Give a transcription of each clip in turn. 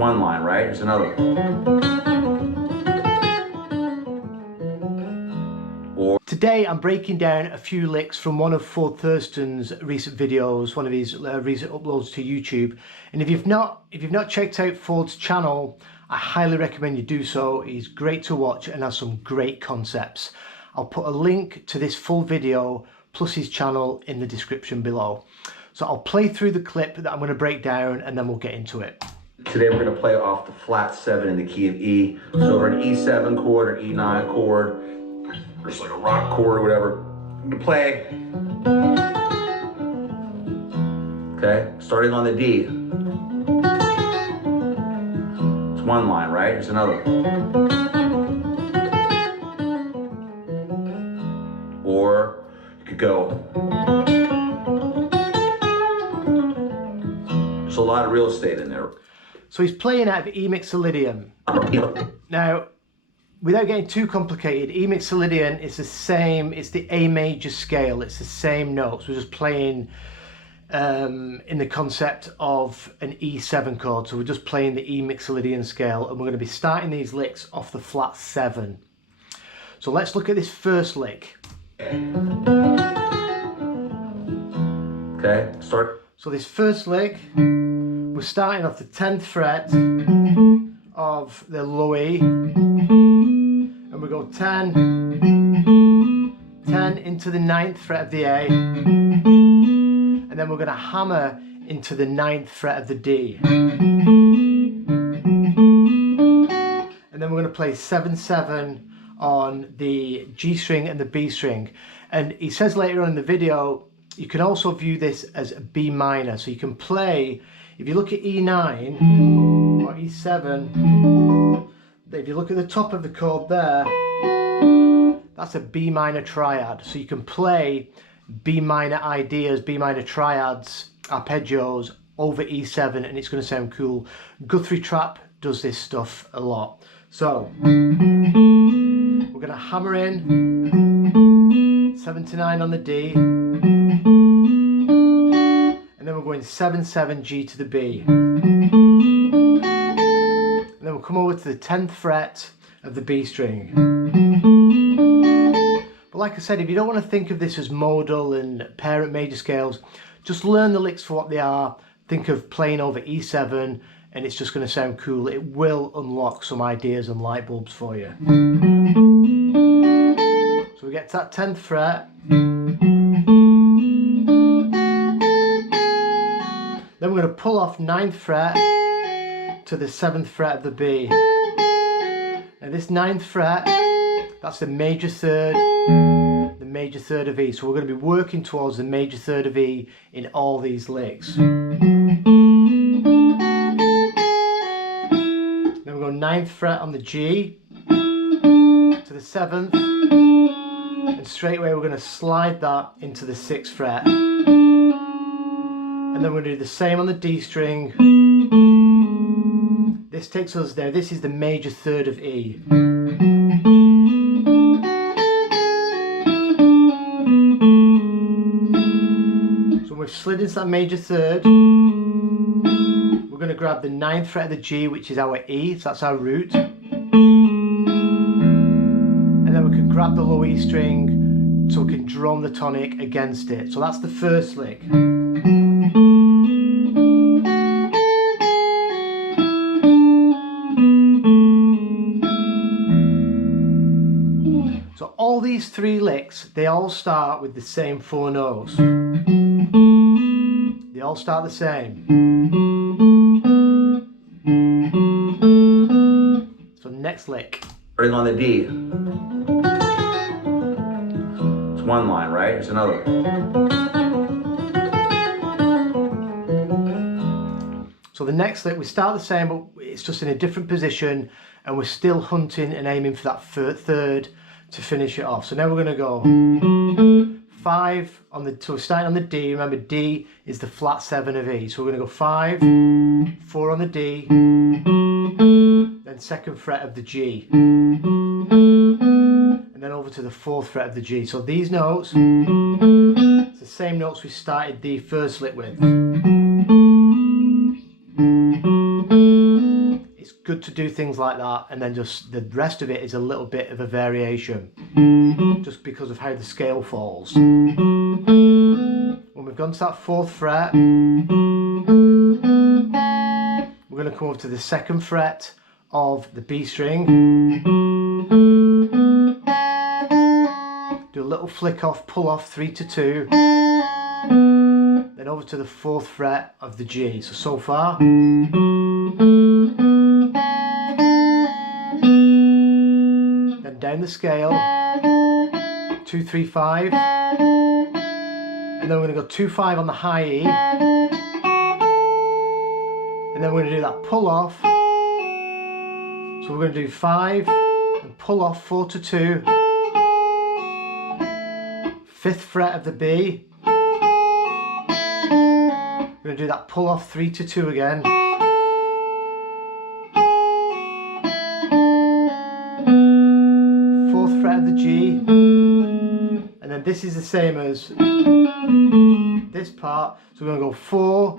one line, right? There's another. Today I'm breaking down a few licks from one of Ford Thurston's recent videos, one of his recent uploads to YouTube. And if you've not checked out Ford's channel, I highly recommend you do so. He's great to watch and has some great concepts. I'll put a link to this full video plus his channel in the description below. So I'll play through the clip that I'm going to break down and then we'll get into it. Today we're going to play off the flat 7 in the key of E. So we're an E7 chord or E9 chord, or just like a rock chord or whatever. I'm going to play. Okay, starting on the D. It's one line, right? There's another. Or you could go. There's a lot of real estate in there. So he's playing out of E Mixolydian. Now, without getting too complicated, E Mixolydian is the same, it's the A major scale, it's the same notes. We're just playing in the concept of an E7 chord. So we're just playing the E Mixolydian scale and we're going to be starting these licks off the flat 7. So let's look at this first lick. Okay, start. So this first lick, we're starting off the 10th fret of the low E, and we go 10, 10 into the 9th fret of the A, and then we're going to hammer into the 9th fret of the D. And then we're going to play 7-7 on the G string and the B string. And he says later on in the video, you can also view this as a B minor. So you can play, if you look at E9 or E7, if you look at the top of the chord there, that's a B minor triad. So you can play B minor ideas, B minor triads, arpeggios over E7 and it's going to sound cool. Guthrie Trapp does this stuff a lot. So we're going to hammer in 7 to 9 on the D, and then we're going 7-7 G to the B, and then we'll come over to the 10th fret of the B string. But like I said, if you don't want to think of this as modal and parent major scales, just learn the licks for what they are. Think of playing over E7 and it's just going to sound cool. It will unlock some ideas and light bulbs for you. So we get to that 10th fret. Then we're going to pull off 9th fret to the 7th fret of the B. Now this 9th fret, that's the major third of E. So we're going to be working towards the major third of E in all these licks. Then we go 9th fret on the G to the 7th, and straight away we're going to slide that into the 6th fret. And then we're going to do the same on the D string. This takes us there. This is the major third of E. So we've slid into that major third. We're going to grab the 9th fret of the G, which is our E, so that's our root. And then we can grab the low E string so we can drum the tonic against it. So that's the first lick. So all these 3 licks, they all start with the same 4 notes. They all start the same. So next lick. Starting on the D. It's one line, right? There's another. So the next lick, we start the same, but it's just in a different position, and we're still hunting and aiming for that third to finish it off. So now we're going to go 5 on the, so we're starting on the D. Remember, D is the flat 7 of E. So we're going to go 5, 4 on the D, then 2nd fret of the G, and then over to the 4th fret of the G. So these notes, it's the same notes we started the first lick with. good to do things like that, and then just the rest of it is a little bit of a variation, just because of how the scale falls. When we've gone to that 4th fret, we're going to come over to the 2nd fret of the B string, do a little flick off, pull off 3 to 2, then over to the 4th fret of the G. So far. Then down the scale, 2, 3, 5, and then we're going to go 2, 5 on the high E, and then we're going to do that pull off. So we're going to do 5 and pull off 4 to 2, 5th fret of the B. We're going to do that pull off 3 to 2 again. 4th fret of the G. And then this is the same as this part. So we're going to go 4,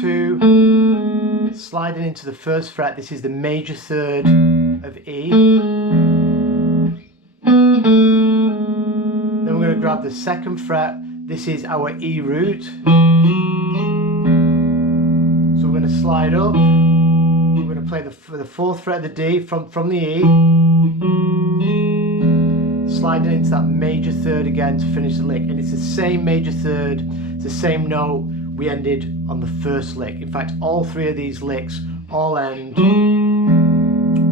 2, sliding into the 1st fret. This is the major 3rd of E. Then we're going to grab the 2nd fret. This is our E root. So we're going to slide up. We're going to play the 4th fret of the D from the E. Sliding into that major 3rd again to finish the lick. And it's the same major 3rd, it's the same note we ended on the 1st lick. In fact, all 3 of these licks all end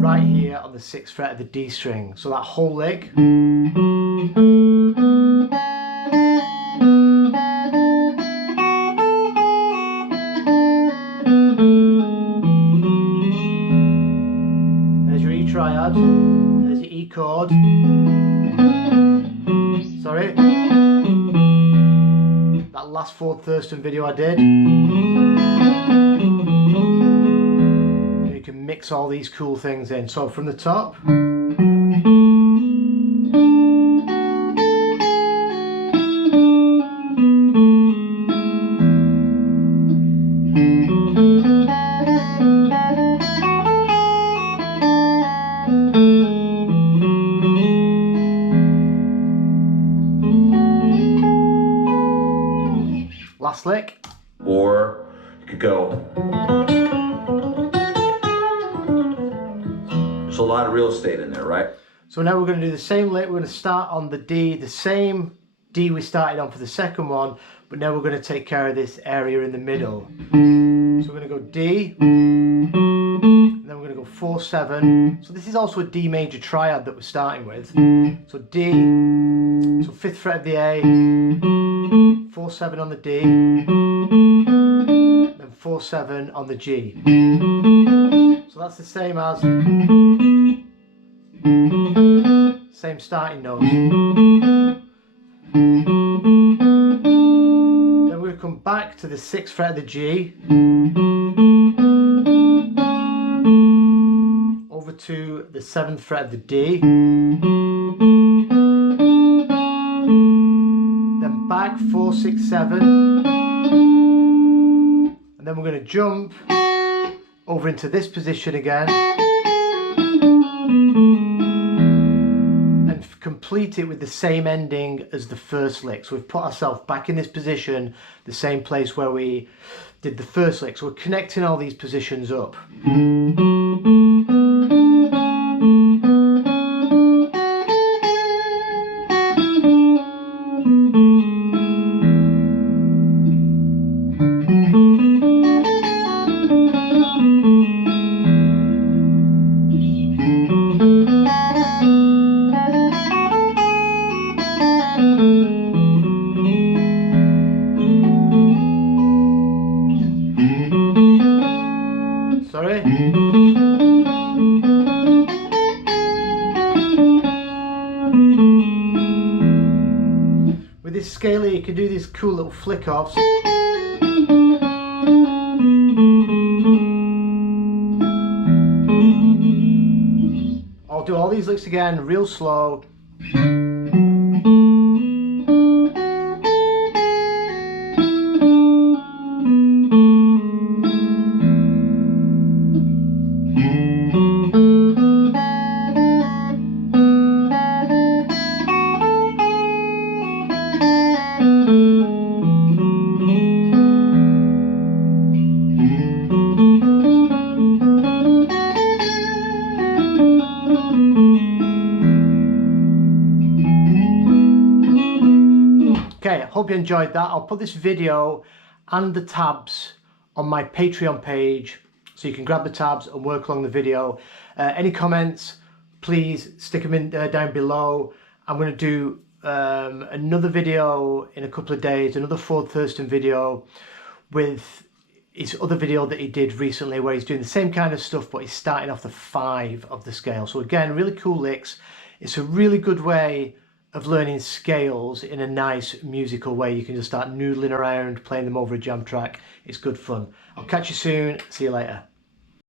right here on the 6th fret of the D string. So that whole lick. There's your E triad, there's your E chord. Sorry. That last Ford Thurston video I did. You can mix all these cool things in. So from the top. Last lick. Or you could go. There's a lot of real estate in there, right? So now we're going to do the same lick. We're going to start on the D, the same D we started on for the second one, but now we're going to take care of this area in the middle. So we're going to go D, and then we're going to go 4, 7. So this is also a D major triad that we're starting with. So D, so 5th fret of the A, 4, 7 on the D, then 4, 7 on the G. So that's the same as, same starting notes. Then we'll come back to the 6th fret of the G, over to the 7th fret of the D, then back 4, 6, 7, and then we're going to jump over into this position again and complete it with the same ending as the first lick. So we've put ourselves back in this position, the same place where we did the first lick. So we're connecting all these positions up. Sorry. With this scaler you can do these cool little flick offs. I'll do all these licks again real slow. hope you enjoyed that. I'll put this video and the tabs on my Patreon page, so you can grab the tabs and work along the video. Any comments, please stick them in down below. I'm going to do another video in a couple of days, another Ford Thurston video with his other video that he did recently, where he's doing the same kind of stuff, but he's starting off the 5 of the scale. So again, really cool licks. It's a really good way of learning scales in a nice musical way. You can just start noodling around, playing them over a jam track. It's good fun. I'll catch you soon. See you later.